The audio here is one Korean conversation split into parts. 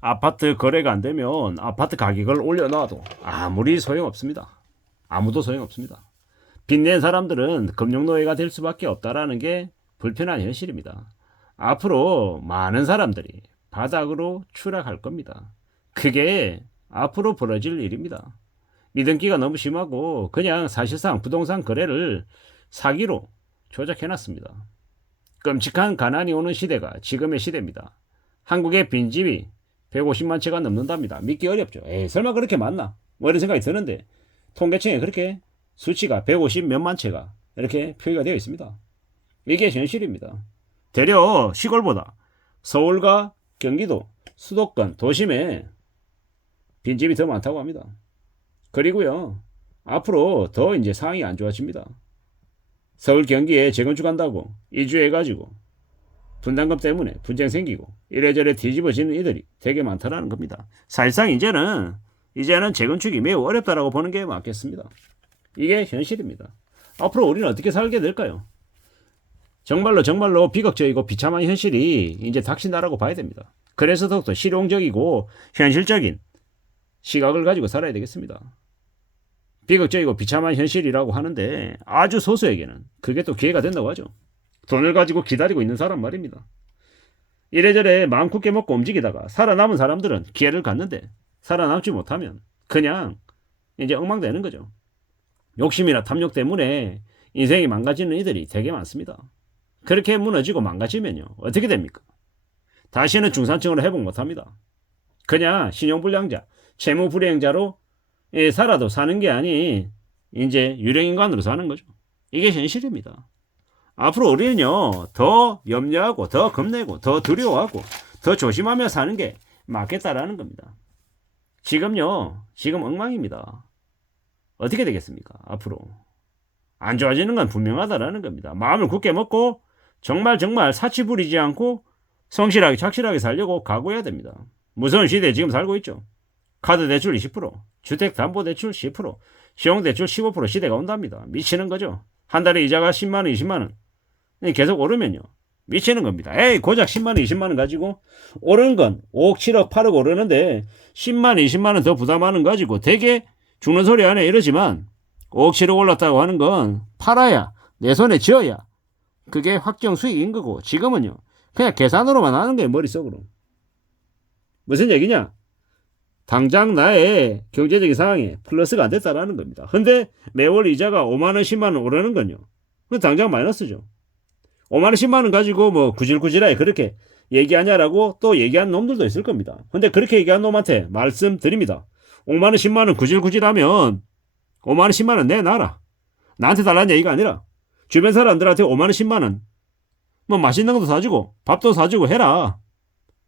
아파트 거래가 안 되면 아파트 가격을 올려놔도 아무리 소용없습니다. 아무도 소용없습니다. 빚낸 사람들은 금융노예가 될 수밖에 없다라는 게 불편한 현실입니다. 앞으로 많은 사람들이 바닥으로 추락할 겁니다. 그게 앞으로 벌어질 일입니다. 미등기가 너무 심하고 그냥 사실상 부동산 거래를 사기로 조작해놨습니다. 끔찍한 가난이 오는 시대가 지금의 시대입니다. 한국의 빈집이 150만 채가 넘는답니다. 믿기 어렵죠. 에이, 설마 그렇게 많나? 뭐 이런 생각이 드는데 통계청에 그렇게 수치가 150 몇만 채가 이렇게 표기가 되어 있습니다. 이게 현실입니다. 대려 시골보다 서울과 경기도, 수도권, 도심에 빈집이 더 많다고 합니다. 그리고요, 앞으로 더 이제 상황이 안 좋아집니다. 서울 경기에 재건축한다고 이주해가지고 분담금 때문에 분쟁 생기고 이래저래 뒤집어지는 이들이 되게 많다라는 겁니다. 사실상 이제는 재건축이 매우 어렵다라고 보는 게 맞겠습니다. 이게 현실입니다. 앞으로 우리는 어떻게 살게 될까요? 정말로 비극적이고 비참한 현실이 이제 닥친다라고 봐야 됩니다. 그래서 더욱더 실용적이고 현실적인 시각을 가지고 살아야 되겠습니다. 비극적이고 비참한 현실이라고 하는데 아주 소수에게는 그게 또 기회가 된다고 하죠. 돈을 가지고 기다리고 있는 사람 말입니다. 이래저래 마음 굳게 먹고 움직이다가 살아남은 사람들은 기회를 갖는데 살아남지 못하면 그냥 이제 엉망되는 거죠. 욕심이나 탐욕 때문에 인생이 망가지는 이들이 되게 많습니다. 그렇게 무너지고 망가지면요, 어떻게 됩니까? 다시는 중산층으로 회복 못합니다. 그냥 신용불량자, 채무불이행자로 살아도 사는 게 아닌 이제 유령인간으로 사는 거죠. 이게 현실입니다. 앞으로 우리는요, 더 염려하고 더 겁내고 더 두려워하고 더 조심하며 사는 게 맞겠다라는 겁니다. 지금 엉망입니다. 어떻게 되겠습니까? 앞으로 안 좋아지는 건 분명하다라는 겁니다. 마음을 굳게 먹고 정말 사치 부리지 않고 성실하게 착실하게 살려고 각오해야 됩니다. 무서운 시대에 지금 살고 있죠. 카드 대출 20%, 주택담보대출 10%, 신용대출 15% 시대가 온답니다. 미치는 거죠. 한 달에 이자가 10만원, 20만원 계속 오르면요, 미치는 겁니다. 에이, 고작 10만원, 20만원 가지고 오르는 건 5억, 7억, 8억 오르는데 10만원, 20만원 더 부담하는 가지고 되게 죽는 소리 안 해 이러지만 5억, 7억 올랐다고 하는 건 팔아야 내 손에 쥐어야 그게 확정 수익인 거고, 지금은요 그냥 계산으로만 하는 거예요. 머릿속으로. 무슨 얘기냐? 당장 나의 경제적인 상황에 플러스가 안 됐다라는 겁니다. 근데 매월 이자가 5만원, 10만원 오르는 건요, 당장 마이너스죠. 5만원, 10만원 가지고 뭐 구질구질하게 그렇게 얘기하냐라고 또 얘기한 놈들도 있을 겁니다. 근데 그렇게 얘기한 놈한테 말씀드립니다. 5만원, 10만원 구질구질하면 5만원, 10만원 내놔라. 나한테 달라는 얘기가 아니라 주변 사람들한테 5만원, 10만원 뭐 맛있는 것도 사주고 밥도 사주고 해라.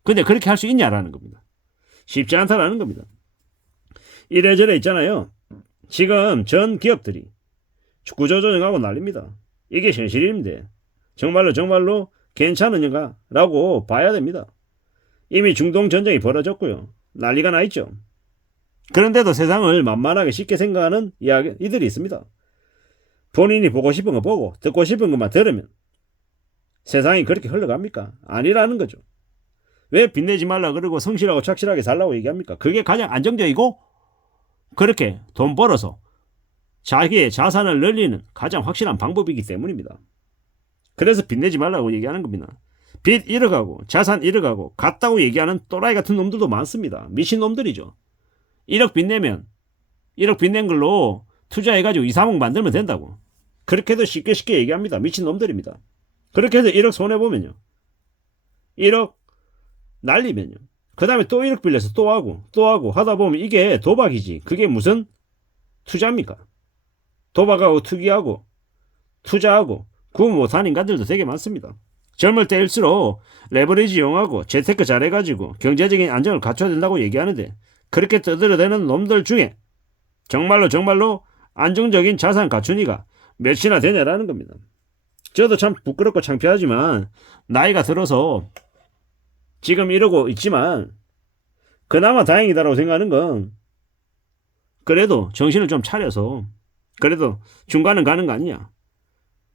근데 그렇게 할 수 있냐라는 겁니다. 쉽지 않다라는 겁니다. 이래저래 있잖아요. 지금 전 기업들이 구조조정하고 난립니다. 이게 현실인데 정말로 괜찮으냐라고 봐야 됩니다. 이미 중동 전쟁이 벌어졌고요. 난리가 나 있죠. 그런데도 세상을 만만하게 쉽게 생각하는 이들이 있습니다. 본인이 보고 싶은 거 보고 듣고 싶은 것만 들으면 세상이 그렇게 흘러갑니까? 아니라는 거죠. 왜 빚내지 말라 그러고 성실하고 착실하게 살라고 얘기합니까? 그게 가장 안정적이고 그렇게 돈 벌어서 자기의 자산을 늘리는 가장 확실한 방법이기 때문입니다. 그래서 빚내지 말라고 얘기하는 겁니다. 빚 잃어가고 자산 잃어가고 갔다고 얘기하는 또라이 같은 놈들도 많습니다. 미친 놈들이죠. 1억 빚내면 1억 빚낸 걸로 투자해가지고 2, 3억 만들면 된다고. 그렇게도 쉽게 얘기합니다. 미친 놈들입니다. 그렇게 해서 1억 손해보면요, 1억 날리면요, 그 다음에 또 1억 빌려서 또 하고 하다 보면 이게 도박이지 그게 무슨 투자입니까? 도박하고 투기하고 투자하고 구분 못하는 인간들도 되게 많습니다. 젊을 때일수록 레버리지 이용하고 재테크 잘해가지고 경제적인 안정을 갖춰야 된다고 얘기하는데 그렇게 떠들어대는 놈들 중에 정말로 안정적인 자산 갖추니가 몇이나 되냐라는 겁니다. 저도 참 부끄럽고 창피하지만 나이가 들어서 지금 이러고 있지만 그나마 다행이다라고 생각하는 건 그래도 정신을 좀 차려서 그래도 중간은 가는 거 아니냐,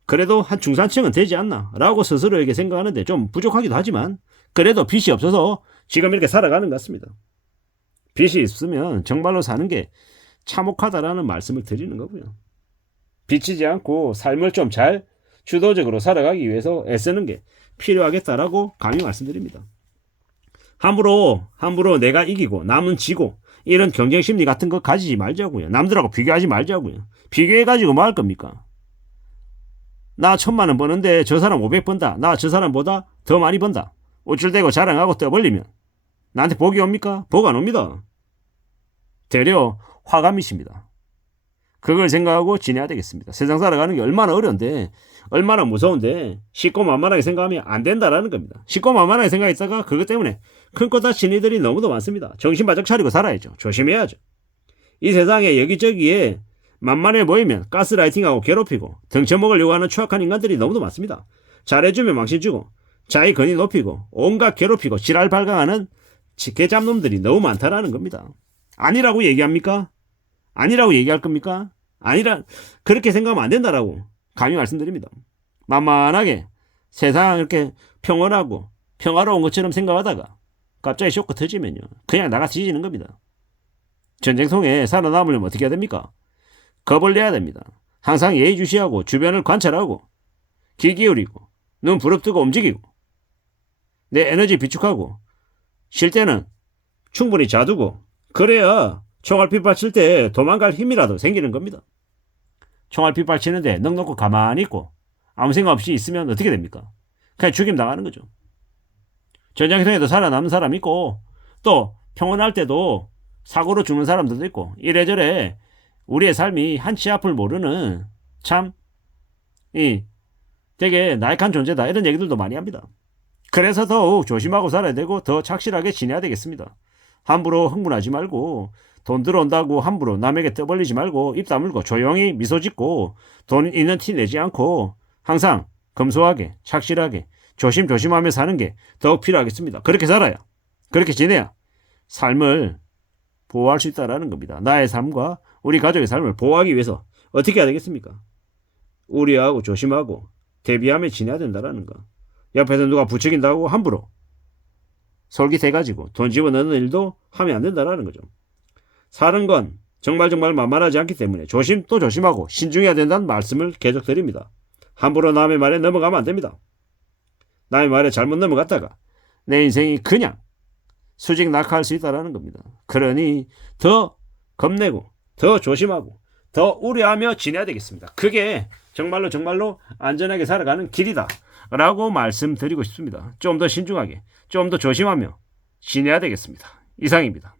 그래도 한 중산층은 되지 않나 라고 스스로에게 생각하는데 좀 부족하기도 하지만 그래도 빚이 없어서 지금 이렇게 살아가는 것 같습니다. 빚이 있으면 정말로 사는 게 참혹하다라는 말씀을 드리는 거고요. 빚지지 않고 삶을 좀 잘 주도적으로 살아가기 위해서 애쓰는 게 필요하겠다라고 감히 말씀드립니다. 함부로 내가 이기고 남은 지고 이런 경쟁 심리 같은 거 가지지 말자고요. 남들하고 비교하지 말자고요. 비교해가지고 뭐 할 겁니까? 나 1,000만 원 버는데 저 사람 500 번다. 나 저 사람보다 더 많이 번다. 우쭐대고 자랑하고 떠벌리면 나한테 복이 옵니까? 복 안 옵니다. 되려 화가 미십니다. 그걸 생각하고 지내야 되겠습니다. 세상 살아가는 게 얼마나 어려운데, 얼마나 무서운데 쉽고 만만하게 생각하면 안 된다라는 겁니다. 쉽고 만만하게 생각했다가 그것 때문에 큰 코 다친 이들이 너무도 많습니다. 정신 바짝 차리고 살아야죠. 조심해야죠. 이 세상에 여기저기에 만만해 보이면 가스라이팅하고 괴롭히고 등쳐먹으려고 하는 추악한 인간들이 너무도 많습니다. 잘해주면 망신 주고 자기 권위 높이고 온갖 괴롭히고 지랄 발광하는 개잡놈들이 너무 많다라는 겁니다. 아니라고 얘기합니까? 아니라고 얘기할 겁니까? 그렇게 생각하면 안 된다라고 감히 말씀드립니다. 만만하게 세상 이렇게 평온하고 평화로운 것처럼 생각하다가 갑자기 쇼크 터지면요. 그냥 나가 뒤지는 겁니다. 전쟁통에 살아남으려면 어떻게 해야 됩니까? 겁을 내야 됩니다. 항상 예의주시하고 주변을 관찰하고 귀 기울이고 눈 부릅뜨고 움직이고 내 에너지 비축하고 쉴 때는 충분히 자두고 그래야 총알 핏발 칠 때 도망갈 힘이라도 생기는 겁니다. 총알 핏발 치는데 넋 놓고 가만히 있고 아무 생각 없이 있으면 어떻게 됩니까? 그냥 죽임 당하는 거죠. 전쟁통에도 살아남는 사람이 있고 또 평온할 때도 사고로 죽는 사람들도 있고 이래저래 우리의 삶이 한치 앞을 모르는 참 되게 나약한 존재다 이런 얘기들도 많이 합니다. 그래서 더욱 조심하고 살아야 되고 더 착실하게 지내야 되겠습니다. 함부로 흥분하지 말고 돈 들어온다고 함부로 남에게 떠벌리지 말고 입 다물고 조용히 미소 짓고 돈 있는 티 내지 않고 항상 검소하게 착실하게 조심조심하며 사는 게 더욱 필요하겠습니다. 그렇게 살아야 그렇게 지내야 삶을 보호할 수 있다는 겁니다. 나의 삶과 우리 가족의 삶을 보호하기 위해서 어떻게 해야 되겠습니까? 우려하고 조심하고 대비하며 지내야 된다는 거. 옆에서 누가 부추긴다고 함부로 솔깃해가지고 돈 집어넣는 일도 하면 안 된다는 거죠. 사는 건 정말 만만하지 않기 때문에 또 조심하고 신중해야 된다는 말씀을 계속 드립니다. 함부로 남의 말에 넘어가면 안 됩니다. 남의 말에 잘못 넘어갔다가 내 인생이 그냥 수직 낙하할 수 있다는 겁니다. 그러니 더 겁내고 더 조심하고 더 우려하며 지내야 되겠습니다. 그게 정말로 안전하게 살아가는 길이다 라고 말씀드리고 싶습니다. 좀 더 신중하게 좀 더 조심하며 지내야 되겠습니다. 이상입니다.